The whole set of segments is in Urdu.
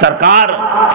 سرکار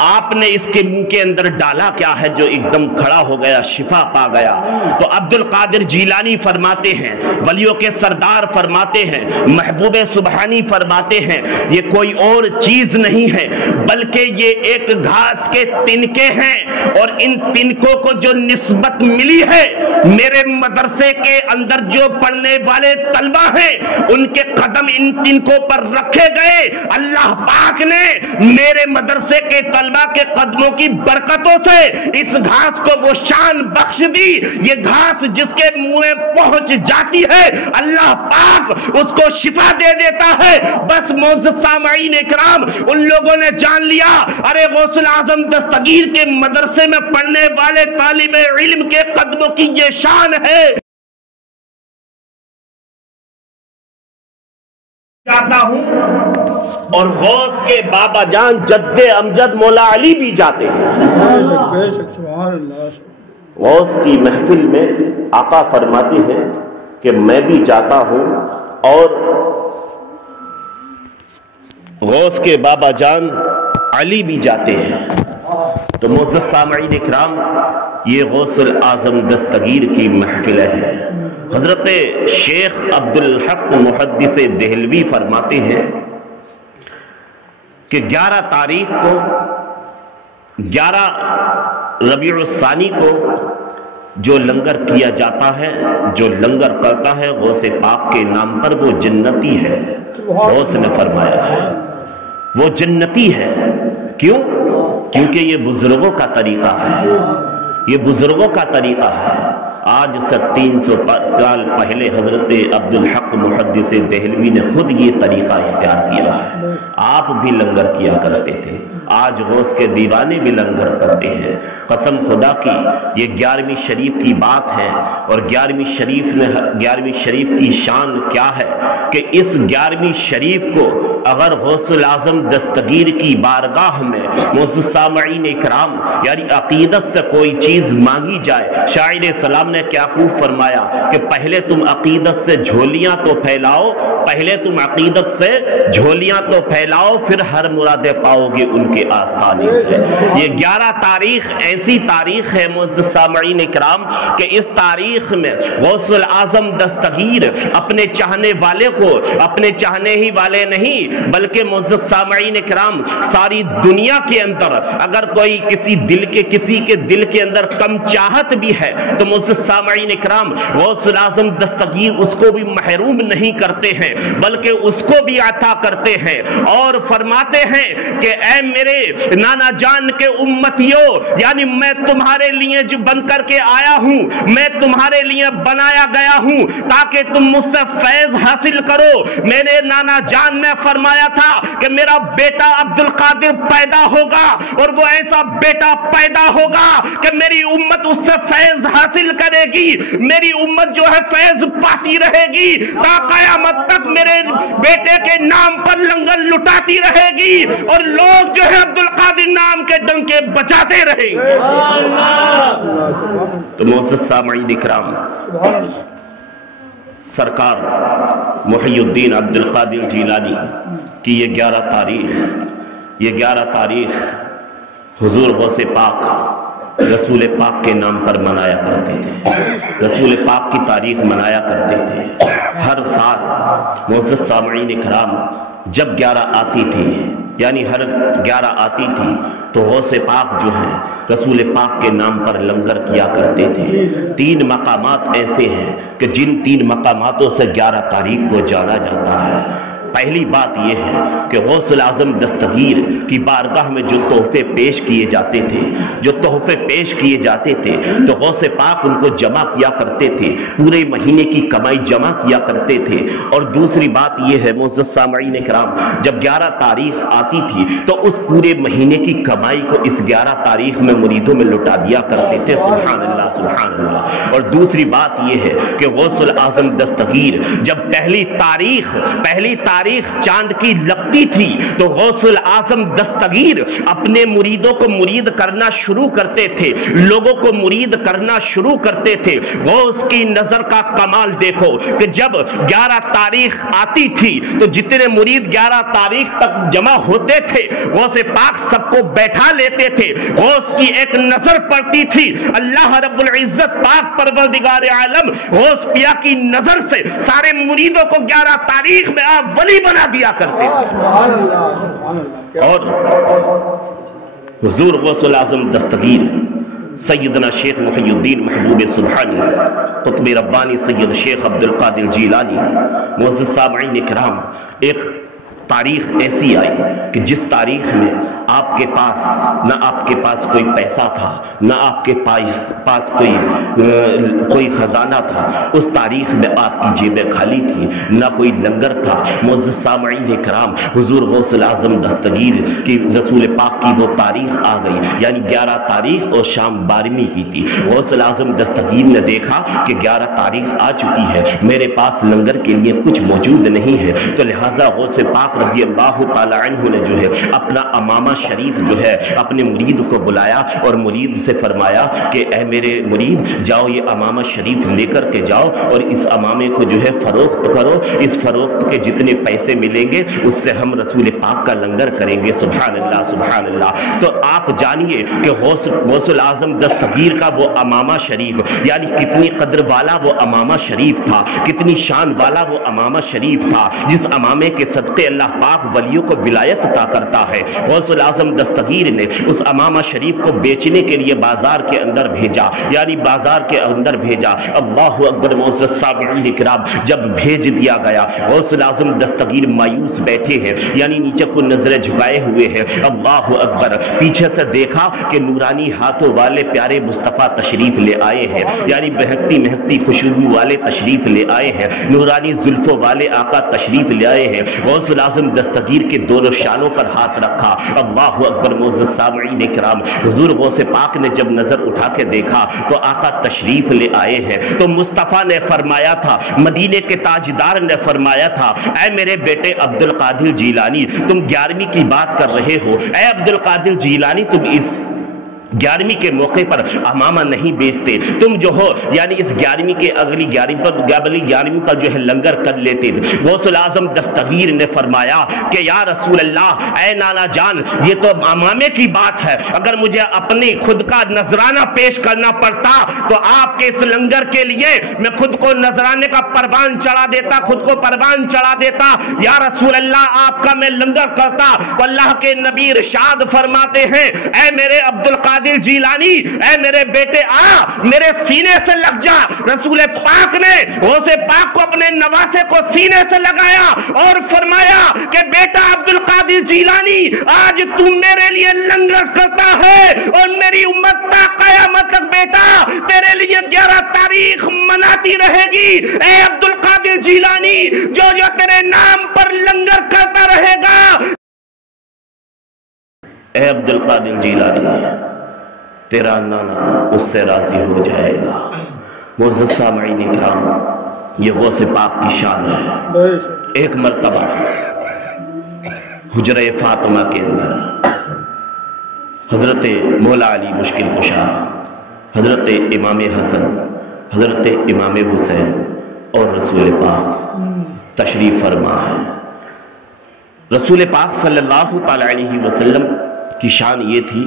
آپ نے اس کے منہ کے اندر ڈالا کیا ہے جو ایک دم کھڑا ہو گیا، شفا پا گیا؟ تو عبد القادر جیلانی فرماتے ہیں، ولیوں کے سردار فرماتے ہیں، محبوب سبحانی فرماتے ہیں، یہ کوئی اور چیز نہیں ہے بلکہ یہ ایک گھاس کے تنکے ہیں، اور ان تنکوں کو جو نسبت ملی ہے میرے مدرسے کے اندر جو پڑھنے والے طلبہ ہیں ان کے قدم ان تنکوں پر رکھے گئے، اللہ پاک نے میرے مدرسے کے طلبہ کے قدموں کی برکتوں سے اس گھاس کو وہ شان بخش دی۔ یہ گھاس جس کے منہ میں پہنچ جاتی ہے اللہ پاک اس کو شفا دے دیتا ہے۔ بس معزز سامعین اکرام، ان لوگوں نے جان لیا ارے غوث الاعظم دستگیر کے مدرسے میں پڑھنے والے طالب علم کے قدموں کی یہ شان ہے۔ جاتا ہوں اور غوث کے بابا جان جد امجد مولا علی بھی جاتے ہیں۔ غوث کی محفل میں آقا فرماتی ہے کہ میں بھی جاتا ہوں اور غوث کے بابا جان علی بھی جاتے ہیں۔ تو معزز سامعین اکرام، یہ غوث الاعظم دستگیر کی محفل ہے۔ حضرت شیخ عبدالحق محدث دہلوی فرماتے ہیں کہ 11 تاریخ کو 11 ربیع الثانی کو جو لنگر کیا جاتا ہے، جو لنگر کرتا ہے غوث پاک کے نام پر وہ جنتی ہے۔ غوث نے فرمایا ہے وہ جنتی ہے۔ کیوں؟ کیونکہ یہ بزرگوں کا طریقہ ہے، یہ بزرگوں کا طریقہ ہے۔ آج سے 300 سال پہلے حضرت عبدالحق محدث دہلوی نے خود یہ طریقہ اختیار کیا ہے۔ آپ بھی لنگر کیا کرتے تھے، آج غوث کے دیوانے بھی لنگر کرتے ہیں۔ قسم خدا کی یہ 11ویں شریف کی بات ہے، اور 11ویں شریف کی شان کیا ہے کہ اس 11ویں شریف کو اگر غوث الاعظم دستگیر کی بارگاہ میں معزز سامعین اکرام یعنی عقیدت سے کوئی چیز مانگی جائے، شاعر سلام نے کیا خوب فرمایا کہ پہلے تم عقیدت سے جھولیاں تو پھیلاؤ، پہلے تم عقیدت سے جھولیاں تو پھیلاؤ، پھر ہر مرادیں پاؤ گے ان کے آستانے سے۔ یہ 11 تاریخ ایسی تاریخ ہے معزز سامعین اکرام کہ اس تاریخ میں غوث الاعظم دستگیر اپنے چاہنے والے کو، اپنے چاہنے ہی والے نہیں بلکہ معزز سامعین اکرام ساری دنیا کے اندر اگر کوئی کسی کے دل کے اندر کم چاہت بھی ہے تو معزز سامعین اکرام غوث الاعظم دستگیر اس کو بھی محروم نہیں کرتے ہیں بلکہ اس کو بھی عطا کرتے ہیں، اور فرماتے ہیں کہ اے میرے نانا جان کے امتیوں، یعنی میں تمہارے لیے جو بن کر کے آیا ہوں، میں تمہارے لیے بنایا گیا ہوں تاکہ تم مجھ سے فیض حاصل کرو۔ میرے نانا جان نے فرمایا تھا کہ میرا بیٹا عبد القادر پیدا ہوگا اور وہ ایسا بیٹا پیدا ہوگا کہ میری امت اس سے فیض حاصل کرے گی، میری امت جو ہے فیض پاتی رہے گی تا قیامت تک میرے بیٹے کے نام پر لنگر لٹاتی رہے گی اور لوگ جو ہے عبد القادر نام کے ڈنکے بجاتے رہیں گے۔ تو معزز سامعین اکرام، سرکار محی الدین عبد القادر جیلانی کی یہ 11 تاریخ حضور غوث پاک رسول پاک کے نام پر منایا کرتے تھے، رسول پاک کی تاریخ منایا کرتے تھے۔ ہر سال معزز سامعین اکرام جب 11 آتی تھی، یعنی ہر 11 آتی تھی تو غوث پاک جو ہے رسول پاک کے نام پر لنگر کیا کرتے تھے۔ 3 مقامات ایسے ہیں کہ جن 3 مقاماتوں سے 11 تاریخ کو جانا جاتا ہے۔ پہلی بات یہ ہے کہ غوث الاعظم دستگیر کی بارگاہ میں جو تحفے پیش کیے جاتے تھے تو غوث پاک ان کو جمع کیا کرتے تھے، پورے مہینے کی کمائی جمع کیا کرتے تھے۔ اور دوسری بات یہ ہے معزز سامعین اکرام، جب 11 تاریخ آتی تھی تو اس پورے مہینے کی کمائی کو اس 11 تاریخ میں مریدوں میں لٹا دیا کرتے تھے۔ سبحان اللہ سبحان اللہ۔ اور دوسری بات یہ ہے کہ غوث الاعظم دستگیر جب پہلی تاریخ چاند کی لگتی تھی تو غوث الاعظم دستگیر اپنے مریدوں کو مرید کرنا شروع شروع کرتے تھے، لوگوں کو مرید کرنا شروع کرتے تھے، غوث کی نظر کا کمال دیکھو کہ جب 11 تاریخ آتی تھی تو جتنے مرید 11 تاریخ تک جمع ہوتے تھے غوث پاک سب کو بیٹھا لیتے تھے، غوث کی ایک نظر پڑتی تھی، اللہ رب العزت پاک پروردگار عالم غوث پیا کی نظر سے سارے مریدوں کو 11 تاریخ میں آپ ولی بنا دیا کرتے تھے۔ اور حضور غوث الاعظم دستگیر سیدنا شیخ محی الدین محبوب سبحانی قطب ربانی سید شیخ عبد القادر جیلانی، معزز سامعین کرام، ایک تاریخ ایسی آئی کہ جس تاریخ میں آپ کے پاس نہ آپ کے پاس کوئی پیسہ تھا، نہ آپ کے پاس کوئی خزانہ تھا، اس تاریخ میں آپ کی جیبیں خالی تھی، نہ کوئی لنگر تھا۔ معزز سامعین کرام، حضور غوث الاعظم دستگیر کی رسول پاک کی وہ تاریخ آ گئی، یعنی 11 تاریخ اور شام 12ویں کی تھی۔ غوث الاعظم دستگیر نے دیکھا کہ 11 تاریخ آ چکی ہے، میرے پاس لنگر کے لیے کچھ موجود نہیں ہے، تو لہٰذا غوث پاک رضی اللہ تعالی عنہ نے جو ہے اپنا امامہ شریف جو ہے اپنے مرید کو بلایا اور مرید سے فرمایا کہ اے میرے مرید، جاؤ یہ امامہ شریف لے کر کے جاؤ اور اس امامے کو جو ہے فروخت کرو، اس فروخت کے جتنے پیسے ملیں گے اس سے ہم رسول پاک کا لنگر کریں گے۔ سبحان اللہ سبحان اللہ۔ تو آپ جانیے کہ غوث الاعظم دستگیر کا وہ امامہ شریف یعنی کتنی قدر والا وہ امامہ شریف تھا، کتنی شان والا وہ امامہ شریف تھا، جس امامے کے صدقے اللہ پاک ولیوں کو ولایت عطا کرتا ہے۔ غوث الاعظم دستگیر نے اس امامہ شریف کو بیچنے کے لیے بازار کے اندر بھیجا، یعنی بازار کے اندر بھیجا۔ اللہ اکبر معزز سامعین کرام، جب بھیج دیا گیا غوث الاعظم دستگیر مایوس بیٹھے ہیں، یعنی نیچے کو نظریں جھکائے ہوئے ہیں۔ اللہ اکبر، پیچھے سے دیکھا کہ نورانی ہاتھوں والے پیارے مصطفیٰ تشریف لے آئے ہیں، یعنی بہکتی مہکتی خوشبو والے تشریف لے آئے ہیں، نورانی زلفوں والے آقا تشریف لے آئے ہیں۔ غوث الاعظم دستگیر کے دونوں شانوں پر ہاتھ رکھا۔ اللہ اکبر معزز سامعین کرام، حضور غوث پاک نے جب نظر اٹھا کے دیکھا تو آقا تشریف لے آئے ہیں۔ تو مصطفیٰ نے فرمایا تھا، مدینے کے تاجدار نے فرمایا تھا، اے میرے بیٹے عبد القادر جیلانی، تم 11ویں کی بات کر رہے ہو، اے عبد القادر جیلانی تم اس 11ویں کے موقع پر امامہ نہیں بیچتے، تم جو ہو یعنی اس 11ویں کے اگلی 11ویں پر جو ہے لنگر کر لیتے۔ غوث الاعظم دستگیر نے فرمایا کہ یا رسول اللہ، اے نانا جان، یہ تو امامے کی بات ہے، اگر مجھے اپنی خود کا نذرانہ پیش کرنا پڑتا تو آپ کے اس لنگر کے لیے میں خود کو نذرانے کا پروان چڑھا دیتا، خود کو پروان چڑھا دیتا۔ یا رسول اللہ، آپ کا میں لنگر کرتا تو اللہ کے نبی ارشاد فرماتے ہیں، اے میرے عبد القادر جیلانی، اے میرے بیٹے آ میرے سینے سے لگ جا۔ رسول پاک نے غوث پاک کو اپنے نواسے کو سینے سے لگایا اور فرمایا کہ بیٹا عبد القادر جیلانی، آج تم میرے لیے لنگر کرتا ہے اور میری امت تا قیامت تک بیٹا تیرے لیے 11 تاریخ مناتی رہے گی۔ اے عبد القادر جیلانی، جو تیرے نام پر لنگر کرتا رہے گا، اے عبد القادر جیلانی، تیرا نانا اس سے راضی ہو جائے گا۔ معزز سامعین کرام، یہ غوث پاک کی شان ہے۔ ایک مرتبہ حجرہ فاطمہ کے اندر حضرت مولا علی مشکل کشا، حضرت امام حسن، حضرت امام حسین اور رسول پاک تشریف فرما ہے۔ رسول پاک صلی اللہ تعالی علیہ وسلم کی شان یہ تھی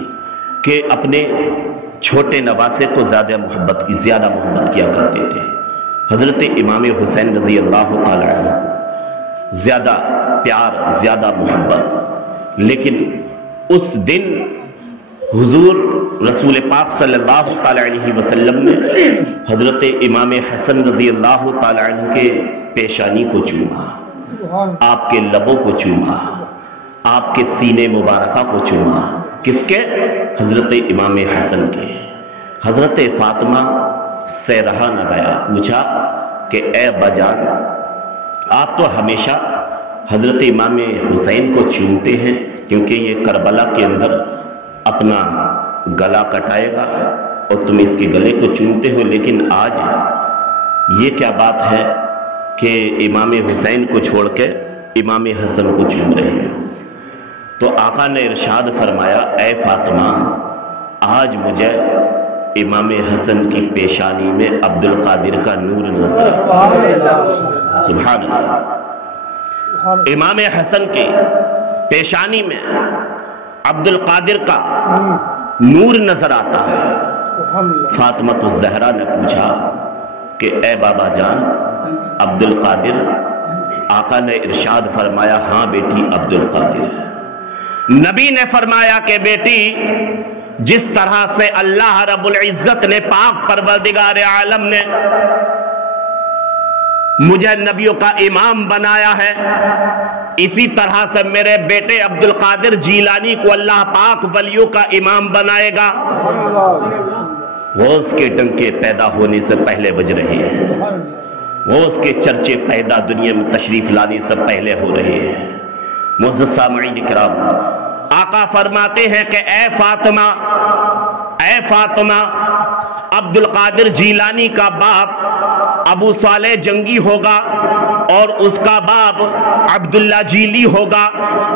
کہ اپنے چھوٹے نواسے کو زیادہ محبت کیا کرتے تھے۔ حضرت امام حسین رضی اللہ تعالی عنہ زیادہ پیار، زیادہ محبت، لیکن اس دن حضور رسول پاک صلی اللہ تعالی علیہ وسلم نے حضرت امام حسن رضی اللہ تعالی عنہ کے پیشانی کو چوما، آپ کے لبوں کو چوما، آپ کے سینے مبارکہ کو چوما۔ کس کے؟ حضرت امام حسن کے۔ حضرت فاطمہ سے رہا نہ گیا، پوچھا کہ اے بجان، آپ تو ہمیشہ حضرت امام حسین کو چومتے ہیں کیونکہ یہ کربلا کے اندر اپنا گلا کٹائے گا اور تم اس کے گلے کو چومتے ہو، لیکن آج یہ کیا بات ہے کہ امام حسین کو چھوڑ کے امام حسن کو چوم رہے ہیں؟ تو آقا نے ارشاد فرمایا، اے فاطمہ، آج مجھے امام حسن کی پیشانی میں عبد القادر کا نور نظر سبحان اللہ، امام حسن کی پیشانی میں عبد القادر کا نور نظر آتا ہے۔ فاطمہ الزہرا نے پوچھا کہ اے بابا جان عبد القادر؟ آقا نے ارشاد فرمایا ہاں بیٹی عبد القادر۔ نبی نے فرمایا کہ بیٹی جس طرح سے اللہ رب العزت نے پاک پروردگار عالم نے مجھے نبیوں کا امام بنایا ہے، اسی طرح سے میرے بیٹے عبد القادر جیلانی کو اللہ پاک ولیوں کا امام بنائے گا۔ وہ اس کے ڈنکے پیدا ہونے سے پہلے بج رہے ہیں، وہ اس کے چرچے پیدا دنیا میں تشریف لانے سے پہلے ہو رہے ہیں۔ معزز سامعین کرام، آقا فرماتے ہیں کہ اے فاطمہ عبد القادر جیلانی کا باپ ابو صالح جنگی ہوگا اور اس کا باپ عبداللہ جیلی ہوگا،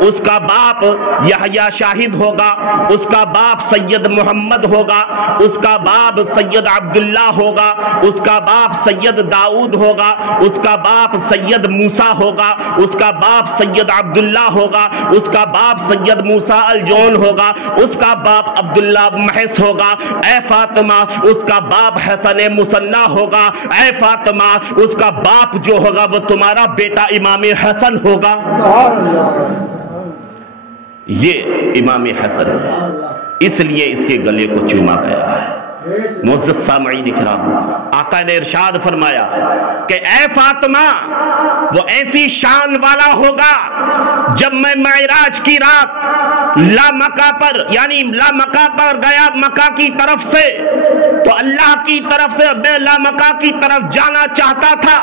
اس کا باپ یحییٰ شاہد ہوگا، اس کا باپ سید محمد ہوگا، اس کا باپ سید عبداللہ ہوگا، اس کا باپ سید داؤد ہوگا، اس کا باپ سید موسیٰ ہوگا، اس کا باپ سید عبداللہ ہوگا، اس کا باپ سید موسیٰ الجون ہوگا، اس کا باپ عبداللہ محس ہوگا۔ اے فاطمہ اس کا باپ حسن مثنیٰ ہوگا۔ اے فاطمہ اس کا باپ جو ہوگا وہ تمہارا بیٹا امام حسن ہوگا۔ یہ امام حسن اس لیے اس کے گلے کو چوما گیا ہے۔ معزز سامعین کرام، آقا نے ارشاد فرمایا کہ اے فاطمہ وہ ایسی شان والا ہوگا جب میں معراج کی رات لامکہ پر لامکہ پر گیا مکہ کی طرف سے، تو اللہ کی طرف سے میں لامکہ کی طرف جانا چاہتا تھا،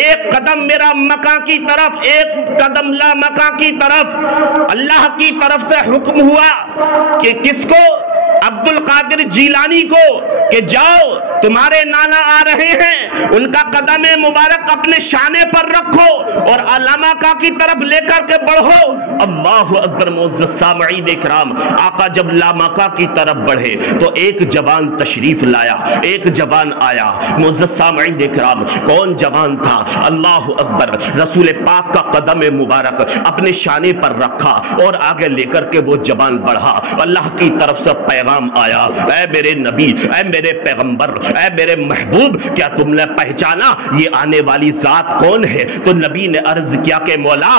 ایک قدم میرا مکہ کی طرف، ایک قدم لامکہ کی طرف، اللہ کی طرف سے حکم ہوا کہ کس کو؟ عبد القادر جیلانی کو، کہ جاؤ تمہارے نانا آ رہے ہیں، ان کا قدم مبارک اپنے شانے پر رکھو اور لامکہ کی طرف لے کر کے بڑھو۔ اللہ اکبر۔ معزز سامعین کرام، آقا جب لامکہ کی طرف بڑھے تو ایک جوان تشریف لایا، ایک جوان آیا۔ معزز سامعین کرام، کون جوان تھا؟ اللہ اکبر۔ رسول پاک کا قدم مبارک اپنے شانے پر رکھا اور آگے لے کر کے وہ جوان بڑھا۔ اللہ کی طرف سے پیغام آیا، اے میرے نبی، اے میرے پیغمبر، اے میرے محبوب، کیا تم نے پہچانا یہ آنے والی ذات کون ہے؟ تو نبی نے عرض کیا کہ مولا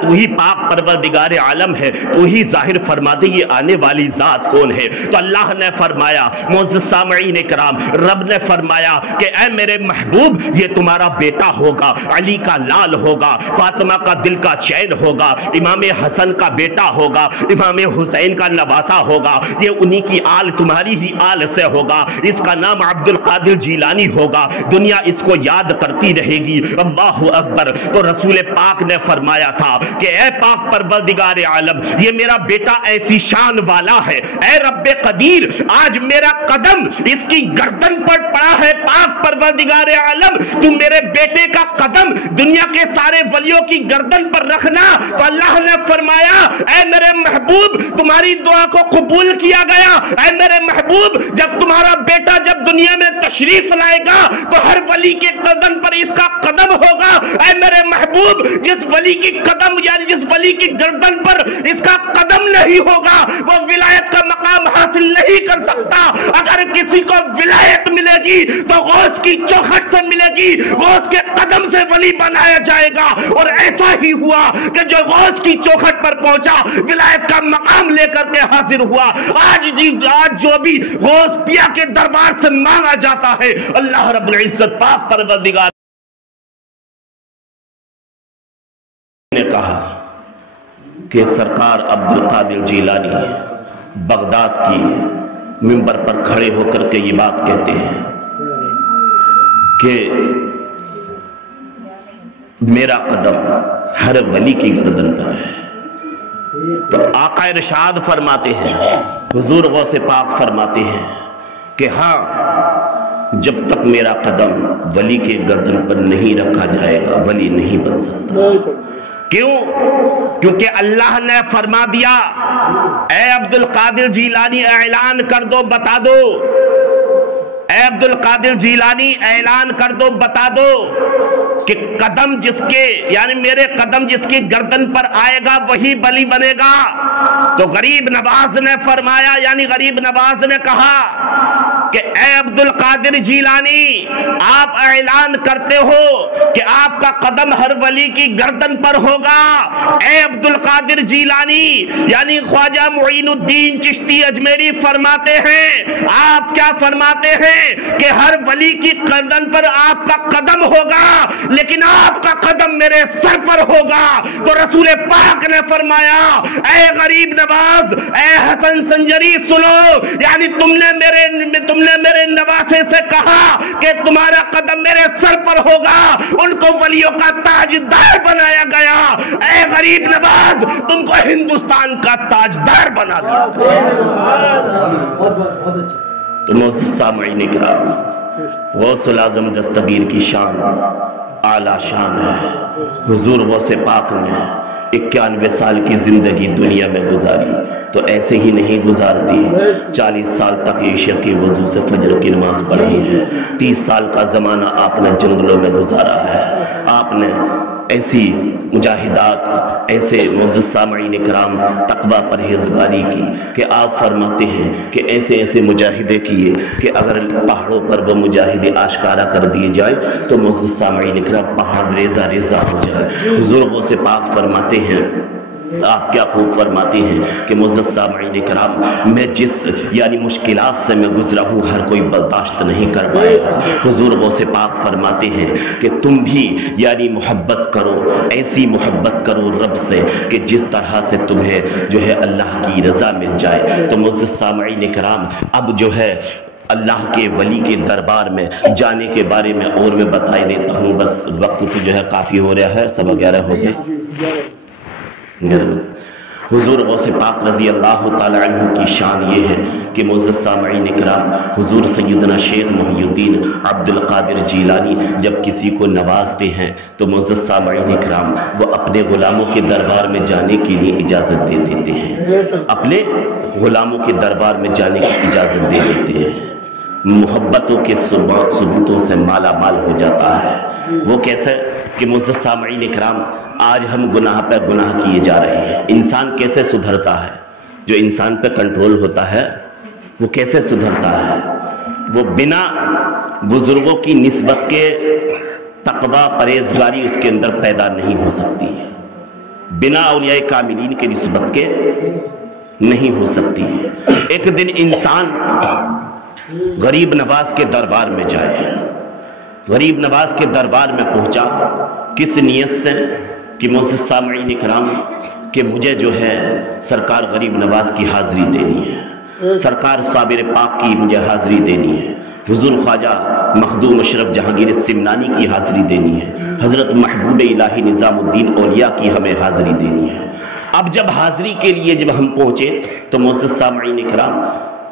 تو ہی پاک پروردگار عالم ہے، تو ہی ظاہر فرما دے یہ آنے والی ذات کون ہے۔ تو اللہ نے فرمایا، معزز سامعین کرام، رب نے فرمایا کہ اے میرے محبوب یہ تمہارا بیٹا ہوگا، علی کا لال ہوگا، فاطمہ کا دل کا چین ہوگا، امام حسن کا بیٹا ہوگا، امام حسین کا نواسا ہوگا، یہ انہی کی آل تمہاری ہی آل سے ہوگا، اس کا نام عبد القادر جیلانی ہوگا، دنیا اس کو یاد کرتی رہے گی۔ اللہ اکبر۔ تو رسول پاک نے فرمایا تھا کہ اے پاک پروردگار عالم یہ میرا بیٹا ایسی شان والا ہے، اے رب قدیر آج میرا قدم اس کی گردن پر پڑا ہے، پاک پروردگار عالم تو میرے بیٹے کا قدم دنیا کے سارے ولیوں کی گردن پر رکھنا۔ تو اللہ نے فرمایا اے میرے محبوب تمہاری دعا کو قبول کیا گیا، اے میرے محبوب جب تمہارا بیٹا جب دنیا میں تشریف لائے گا تو ہر ولی کے قدم پر اس کا قدم ہوگا۔ اے میرے محبوب جس ولی کی قدم جس ولی کی گردن پر اس کا قدم نہیں ہوگا وہ ولایت کا مقام حاصل نہیں کر سکتا۔ اگر کسی کو ولایت ملے گی تو غوث کی چوکھٹ سے ملے گی، غوث کے قدم سے ولی بنایا جائے گا۔ اور ایسا ہی ہوا کہ جو غوث کی چوکھٹ پر پہنچا ولایت کا مقام لے کر کے حاضر ہوا۔ آج جو بھی غوث پیا کے دربار سے مانگا جاتا ہے اللہ رب العزت پاک پروردگار نے کہا کہ سرکار عبد القادر جیلانی بغداد کی منبر پر کھڑے ہو کر کے یہ بات کہتے ہیں کہ میرا قدم ہر ولی کی گردن پر ہے۔ تو آقا ارشاد فرماتے ہیں، حضور غوث پاک فرماتے ہیں کہ ہاں جب تک میرا قدم ولی کے گردن پر نہیں رکھا جائے گا ولی نہیں بن سکتا، کیوں؟ کیونکہ اللہ نے فرما دیا اے عبد القادر جیلانی اعلان کر دو بتا دو، اے عبد القادر جیلانی اعلان کر دو بتا دو کہ قدم جس کے یعنی میرے قدم جس کی گردن پر آئے گا وہی ولی بنے گا۔ تو غریب نواز نے فرمایا یعنی غریب نواز نے کہا کہ اے عبد القادر جیلانی آپ اعلان کرتے ہو کہ آپ کا قدم ہر ولی کی گردن پر ہوگا۔ اے عبد القادر جیلانی یعنی خواجہ معین الدین چشتی اجمیری فرماتے ہیں، آپ کیا فرماتے ہیں کہ ہر ولی کی گردن پر آپ کا قدم ہوگا لیکن آپ کا قدم میرے سر پر ہوگا۔ تو رسول پاک نے فرمایا اے غریب نواز، اے حسن سنجری سنو، یعنی تم نے میرے نواسے سے کہا کہ تمہارا قدم میرے سر پر ہوگا، ان کو ولیوں کا تاجدار بنایا گیا۔ اے غریب نواز تم کو ہندوستان کا تاجدار بنا دیا۔ تو معزز سامعین کرام، غوث الاعظم دستگیر کی شان اعلیٰ شان ہے۔ حضور غوث پاک نے 91 سال کی زندگی دنیا میں گزاری تو ایسے ہی نہیں گزار دی، 40 سال تک عشاء کی وضو سے فجر کی نماز پڑھی ہے، 30 سال کا زمانہ آپ نے جنگلوں میں گزارا ہے، آپ نے ایسی مجاہدات، ایسے معزز سامعین کرام تقویٰ پرہیزگاری کی کہ آپ فرماتے ہیں کہ ایسے مجاہدے کیے کہ اگر پہاڑوں پر وہ مجاہدے آشکارا کر دیے جائے تو معزز سامعین کرام پہاڑ ریزہ ریزہ ہو جائے۔ حضور غوث پاک فرماتے ہیں، آپ کیا خوب فرماتے ہیں کہ معزز سامعین کرام میں جس یعنی مشکلات سے میں گزرا ہوں ہر کوئی برداشت نہیں کر پائے گا۔ حضور غوث پاک فرماتے ہیں کہ تم بھی یعنی محبت کرو، ایسی محبت کرو رب سے کہ جس طرح سے تمہیں جو ہے اللہ کی رضا مل جائے۔ تو معزز سامعین کرام اب جو ہے اللہ کے ولی کے دربار میں جانے کے بارے میں اور میں بتائی دیتا ہوں، بس وقت تو جو ہے کافی ہو رہا ہے، 11:15 ہو گئے۔ حضور غوث پاک رضی اللہ تعالی عنہ کی شان یہ ہے کہ معزز سامعین کرام حضور سیدنا شیخ محی الدین عبد القادر جیلانی جب کسی کو نوازتے ہیں تو معزز سامعین کرام وہ اپنے غلاموں کے دربار میں جانے کے لیے اجازت دے دیتے ہیں، اپنے غلاموں کے دربار میں جانے کی اجازت دے دیتے ہیں۔ محبتوں کے ثبوتوں سے مالا مال ہو جاتا ہے۔ وہ کیسے کہ معزز سامعین کرام آج ہم گناہ پہ گناہ کیے جا رہے ہیں، انسان کیسے سدھرتا ہے؟ جو انسان پہ کنٹرول ہوتا ہے وہ کیسے سدھرتا ہے؟ وہ بنا بزرگوں کی نسبت کے تقویٰ پرہیزگاری اس کے اندر پیدا نہیں ہو سکتی، بنا اولیاء کاملین کے نسبت کے نہیں ہو سکتی۔ ایک دن انسان غریب نواز کے دربار میں جائے، غریب نواز کے دربار میں پہنچا کس نیت سے کہ معزز سامعین کرام کہ مجھے جو ہے سرکار غریب نواز کی حاضری دینی ہے، سرکار صابر پاک کی مجھے حاضری دینی ہے، حضور خواجہ مخدوم اشرف جہانگیر سمنانی کی حاضری دینی ہے، حضرت محبوب الہی نظام الدین اولیاء کی ہمیں حاضری دینی ہے۔ اب جب حاضری کے لیے جب ہم پہنچے تو معزز سامعین کرام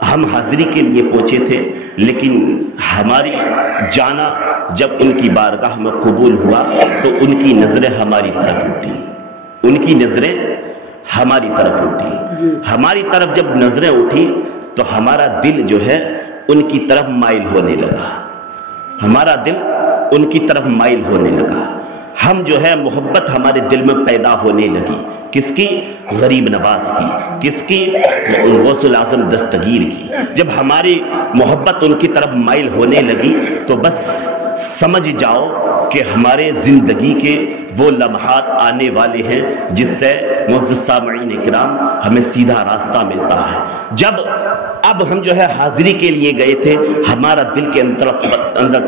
ہم حاضری کے لیے پہنچے تھے لیکن ہماری جانا جب ان کی بارگاہ میں قبول ہوا تو ان کی نظریں ہماری طرف اٹھی، ان کی نظریں ہماری طرف اٹھی، ہماری طرف جب نظریں اٹھی تو ہمارا دل جو ہے ان کی طرف مائل ہونے لگا، ہمارا دل ان کی طرف مائل ہونے لگا، ہم جو ہے محبت ہمارے دل میں پیدا ہونے لگی۔ کس کی؟ غریب نواز کی۔ کس کی؟ غوث الاعظم دستگیر کی۔ جب ہماری محبت ان کی طرف مائل ہونے لگی تو بس سمجھ جاؤ کہ ہمارے زندگی کے وہ لمحات آنے والے ہیں جس سے معزز سامعین کرام ہمیں سیدھا راستہ ملتا ہے۔ جب اب ہم جو ہے حاضری کے لیے گئے تھے ہمارا دل کے اندر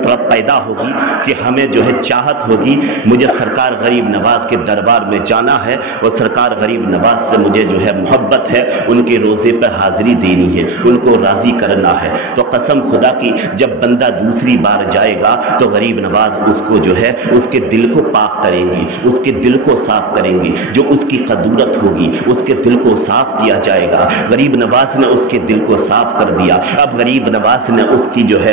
طرف پیدا ہوگی کہ ہمیں جو ہے چاہت ہوگی مجھے سرکار غریب نواز کے دربار میں جانا ہے اور سرکار غریب نواز سے مجھے جو ہے محبت ہے، ان کے روزے پر حاضری دینی ہے، ان کو راضی کرنا ہے۔ تو قسم خدا کی جب بندہ دوسری بار جائے گا تو غریب نواز اس کو جو ہے اس کے دل کو پاک کریں گی، اس کے دل کو صاف کریں گی، جو اس کی قدورت ہوگی اس کے دل کو صاف کیا جائے گا۔ غریب نواز نے اس کے دل کو صاف کر دیا، اب غریب نواز نے اس کی جو ہے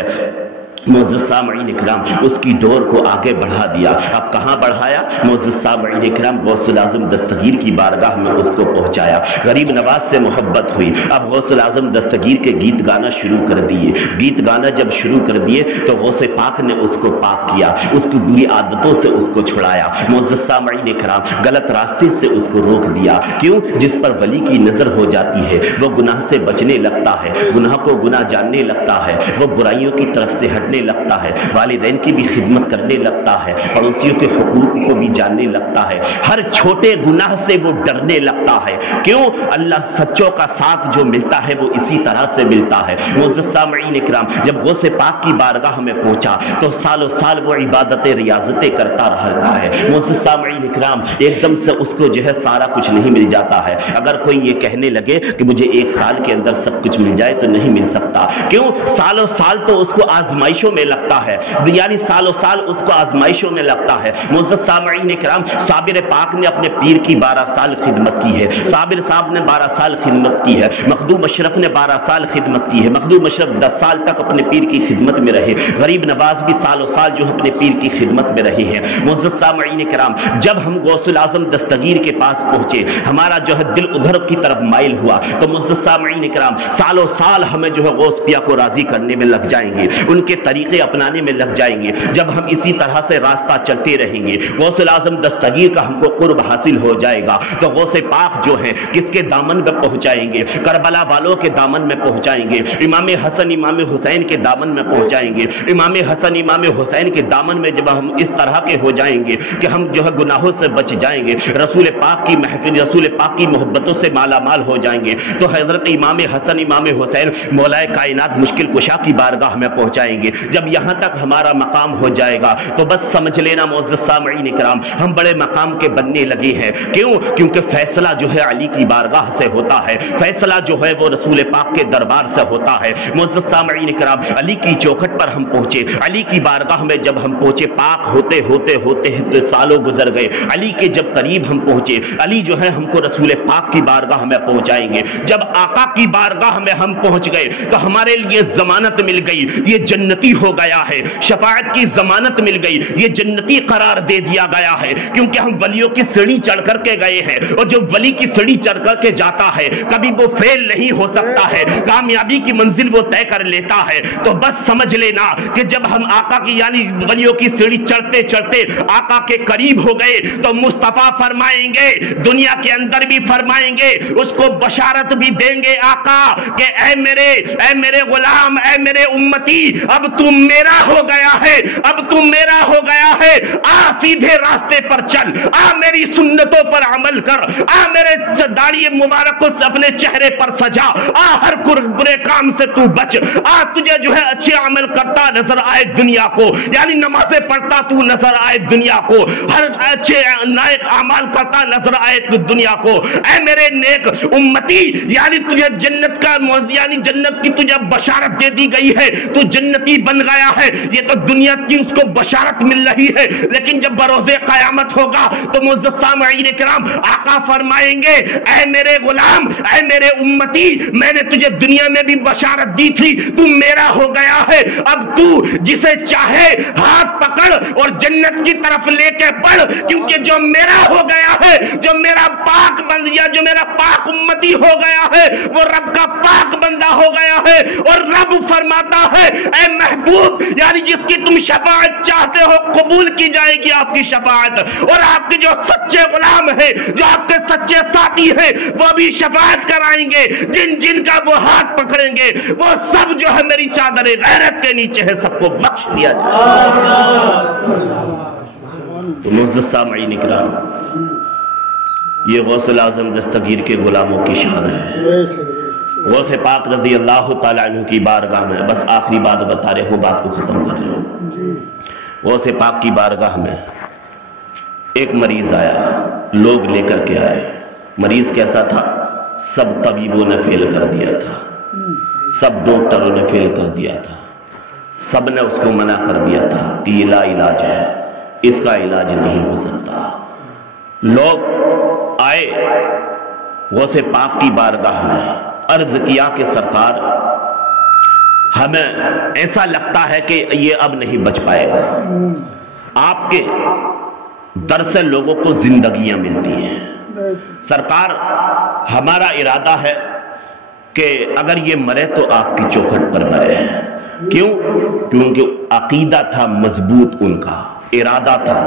معزز سامعین اکرام اس کی ڈور کو آگے بڑھا دیا. اب کہاں بڑھایا؟ معزز سامعین اکرام غوث الاعظم دستگیر کی بارگاہ میں اس کو پہنچایا. غریب نواز سے محبت ہوئی. اب غوث الاعظم دستگیر کے گیت گانا شروع کر دیے. گیت گانا جب شروع کر دیے تو غوث پاک نے اس کو پاک کیا, اس کی بری عادتوں سے اس کو چھڑایا. معزز سامعین اکرام غلط راستے سے اس کو روک دیا. کیوں؟ جس پر ولی کی نظر ہو جاتی ہے وہ گناہ سے بچنے لگتا ہے, گناہ کو گناہ جاننے لگتا ہے, وہ برائیوں کی طرف سے ہٹنے لگتا ہے, والدین کی بھی خدمت کرنے لگتا ہے, پڑوسیوں کے حقوق کو بھی جاننے لگتا ہے, ہر چھوٹے گناہ سے وہ ڈرنے لگتا ہے. کیوں؟ اللہ سچوں کا ساتھ جو ملتا ہے وہ اسی طرح سے ملتا ہے. معزز سامعین اکرام جب غوث پاک کی بارگاہ میں پہنچا تو سالوں سال وہ عبادتیں ریاضتیں کرتا رہتا ہے. معزز سامعین اکرام ایک دم سے اس کو جو ہے سارا کچھ نہیں مل جاتا ہے. اگر کوئی یہ کہنے لگے کہ مجھے ایک سال کے اندر سب کچھ مل جائے تو نہیں مل سکتا. کیوں؟ سالوں سال تو اس کو آزمائشوں میں لگتا ہے, یعنی سالوں سال اس کو آزمائشوں میں لگتا ہے. معزز سامعین اکرام صابر پاک نے اپنے پیر کی 12 سال خدمت کی ہے, صابر صاحب نے 12 سال خدمت کی ہے, مخدوم اشرف نے 12 سال خدمت کی ہے, مخدوم اشرف 10 سال تک اپنے پیر کی خدمت میں رہے, غریب نواز بھی سالوں سال جو اپنے پیر کی خدمت میں رہے ہیں. معزز سامعین اکرام جب ہم غوث الاعظم دستگیر کے پاس پہنچے ہمارا جو ہے دل ادھر کی طرف مائل ہوا تو معزز سامعین اکرام سالوں سال ہمیں جو ہے غوث پیا کو راضی کرنے میں لگ جائیں گے, ان کے طریقے اپنانے میں لگ جائیں گے. جب ہم اسی طرح سے راستہ چلتے رہیں گے غوث الاعظم دستگیر کا ہم کو قرب حاصل ہو جائے گا تو غوث پاک جو ہے کس کے دامن میں پہنچائیں گے؟ کربلا والوں کے دامن میں پہنچائیں گے, امام حسن امام حسین کے دامن میں پہنچائیں گے. امام حسن امام حسین کے دامن میں جب ہم اس طرح کے ہو جائیں گے کہ ہم جو ہے گناہوں سے بچ جائیں گے, رسول پاک کی محفل رسول پاک کی محبتوں سے مالا مال ہو جائیں گے تو حضرت امام حسن امام حسین مولا کائنات مشکل کشا کی بارگاہ میں پہنچائیں گے. جب یہاں تک ہمارا مقام ہو جائے گا تو بس سمجھ لینا معزز سامعین اکرام ہم بڑے مقام کے بننے لگے ہیں. کیوں؟ کیونکہ فیصلہ جو ہے علی کی بارگاہ سے ہوتا ہے, فیصلہ جو ہے وہ رسول پاک کے دربار سے ہوتا ہے. معزز سامعین اکرام علی کی چوکھٹ پر ہم پہنچے, علی کی بارگاہ میں جب ہم پہنچے پاک ہوتے ہوتے ہوتے سالوں گزر گئے. علی کے جب قریب ہم پہنچے علی جو ہے ہم کو رسول پاک کی بارگاہ میں پہنچائیں گے. جب آقا کی بارگاہ میں ہم پہنچ گئے تو ہمارے لیے ضمانت مل گئی, یہ جنتی ہو گیا ہے, شفاعت کی ضمانت مل گئی, یہ جنتی قرار دے دیا گیا ہے. کیونکہ ہم ولیوں کی سیڑھی چڑھ کر کے گئے ہیں اور جو ولی کی سیڑھی چڑھ کر کے جاتا ہے کبھی وہ فیل نہیں ہو سکتا ہے, کامیابی کی منزل وہ طے کر لیتا ہے. تو بس سمجھ لینا کہ جب ہم آقا کی یعنی ولیوں کی سیڑھی چڑھتے چڑھتے آقا کے قریب ہو گئے تو مصطفیٰ فرمائیں گے, دنیا کے اندر بھی فرمائیں گے, اس کو بشارت بھی دیں گے آقا کہ اے میرے غلام, اے میرے امتی, اب تم میرا ہو گیا ہے, اب تم میرا ہو گیا ہے, آ سیدھے راستے پر چل, آ میری سنتوں پر عمل کر, آ میرے داڑھی مبارک کو اپنے چہرے پر سجا, آ ہر برے کام سے تو بچ, آ تجھے جو ہے اچھے عمل کرتا نظر آئے دنیا کو, یعنی نمازیں پڑھتا تو نظر آئے دنیا کو, ہر اچھے نیک اعمال کرتا نظر آئے تو دنیا کو. اے میرے نیک امتی, یعنی تجھے جنت کا یعنی جنت کی تجھے بشارت دے دی گئی ہے, تو جنتی بن گیا ہے. یہ تو دنیا کی اس کو بشارت مل رہی ہے, لیکن جب بروز قیامت ہوگا تو معزز سامعین کرام آقا فرمائیں گے اے میرے غلام, اے میرے امتی, میں نے تجھے دنیا میں بھی بشارت دی تھی, تو میرا ہو گیا ہے, اب تو جسے چاہے ہاتھ پکڑ اور جنت کی طرف لے کے بڑھ, کیونکہ جو میرا ہو گیا ہے, جو میرا پاک بن یا جو میرا پاک امتی ہو گیا ہے وہ رب کا پاک بندہ ہو گیا ہے. اور رب فرماتا ہے اے محبوب, یعنی جس کی تم شفاعت چاہتے ہو قبول کی جائے گی آپ کی شفاعت, اور آپ کے جو سچے غلام ہیں, جو آپ کے سچے ساتھی ہیں, وہ بھی شفاعت کرائیں گے. جن کا وہ ہاتھ پکڑیں گے وہ سب جو ہے میری چادر غیرت کے نیچے ہے, سب کو بخش دیا جائے. تو معزز سامعین اکرام یہ غوث الاعظم دستگیر کے غلاموں کی شان ہے. غوث پاک رضی اللہ تعالیٰ عنہ کی بارگاہ میں, بس آخری بات بتا رہے ہوں, بات کو ختم کر رہے ہوں. غوث پاک کی بارگاہ میں ایک مریض آیا, لوگ لے کر کے آئے. مریض کیسا تھا؟ سب طبیبوں نے فیل کر دیا تھا, سب ڈاکٹروں نے فیل کر دیا تھا, سب نے اس کو منع کر دیا تھا کہ یہ لا علاج ہے, اس کا علاج نہیں ہو سکتا. لوگ آئے غوث پاک کی بارگاہ میں, عرض کیا کہ سرکار ہمیں ایسا لگتا ہے کہ یہ اب نہیں بچ پائے گا۔ آپ کے در سے لوگوں کو زندگیاں ملتی ہیں۔ سرکار ہمارا ارادہ ہے کہ اگر یہ مرے تو آپ کی چوکھٹ پر مرے۔ کیوں؟ کیونکہ عقیدہ تھا مضبوط، ان کا ارادہ تھا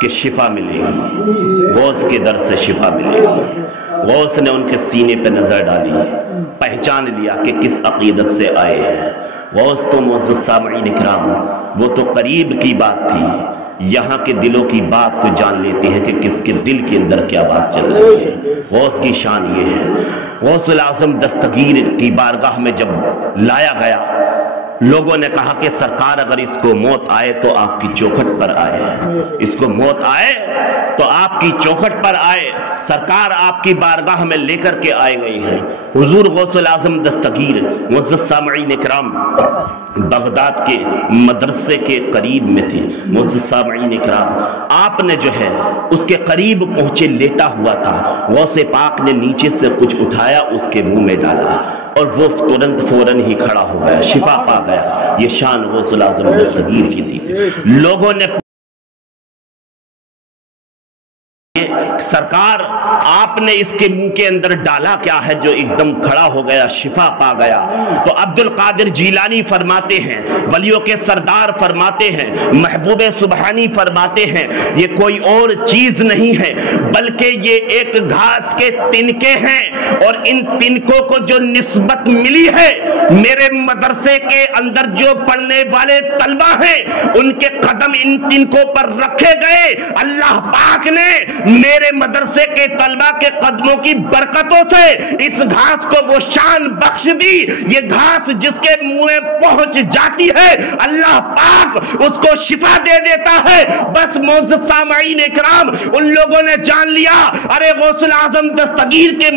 کہ شفا ملے گی، غوث کے در سے شفا ملے گی۔ غوث نے ان کے سینے پہ نظر ڈالی، پہچان لیا کہ کس عقیدت سے آئے ہیں۔ غوث تو معزز سامعین اکرام، وہ تو قریب کی بات تھی، یہاں کے دلوں کی بات کو جان لیتے ہیں کہ کس کے دل کے اندر کیا بات چل رہی ہے۔ غوث کی شان یہ ہے، غوث الاعظم دستگیر کی بارگاہ میں جب لایا گیا، لوگوں نے کہا کہ سرکار اگر اس کو موت آئے تو آپ کی چوکھٹ پر آئے، اس کو موت آئے تو آپ کی چوکھٹ پر آئے۔ سرکار آپ کی بارگاہ میں لے کر کے آئے گئے ہیں۔ حضور غوث الاعظم دستگیر، معزز سامعین اکرام، بغداد کے مدرسے کے قریب میں تھے۔ معزز سامعین اکرام، آپ نے جو ہے اس کے قریب پہنچے، لیٹا ہوا تھا، غوث پاک نے نیچے سے کچھ اٹھایا، اس کے منہ میں ڈالا اور وہ ترنت فوراً ہی کھڑا ہو گیا، شفا پا گیا۔ یہ شان غوث الاعظم دستگیر کی تھی۔ لوگوں نے سرکار آپ نے اس کے منہ کے اندر ڈالا کیا ہے جو ایک دم کھڑا ہو گیا، شفا پا گیا؟ تو عبد القادر جیلانی فرماتے ہیں، ولیوں کے سردار فرماتے ہیں، محبوب سبحانی فرماتے ہیں، یہ کوئی اور چیز نہیں ہے بلکہ یہ ایک گھاس کے تنکے ہیں، اور ان تنکوں کو جو نسبت ملی ہے میرے مدرسے کے اندر جو پڑھنے والے طلبہ ہیں ان کے قدم ان تنکوں پر رکھے گئے، اللہ پاک نے میرے مدرسے کے طلبہ کے قدموں کی برکتوں سے اس گھاس کو وہ شان بخش دی۔ یہ گھاس جس کے منہ پہنچ جاتی ہے اللہ پاک اس کو شفا دے دیتا ہے۔ بس معزز سامعین اکرام، ان لوگوں نے جان لیا ارے غوث الاعظم دستگیر کے